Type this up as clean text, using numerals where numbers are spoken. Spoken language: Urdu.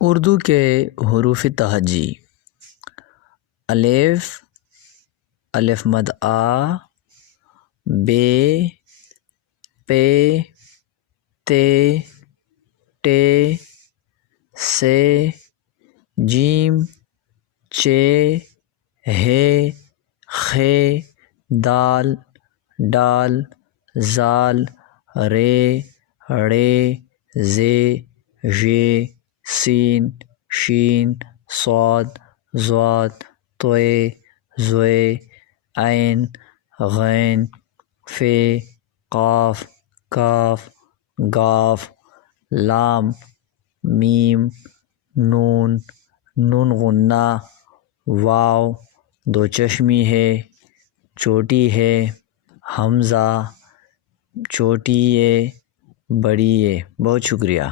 اردو کے حروف تہجی: الف، الف مد آ، بے، پے، تے، ٹے، سے، جیم، چے، ہے، خے، دال، ڈال، زال، رے، ڑے، زے، ژے، سین، شین، صاد، ضاد، طے، زوے، عین، غین، فے، قاف، کاف، گاف، لام، میم، نون، نون غنہ، واو، دو چشمی ہے، چوٹی ہے، حمزہ، چھوٹی ہے، بڑی ہے۔ بہت شکریہ۔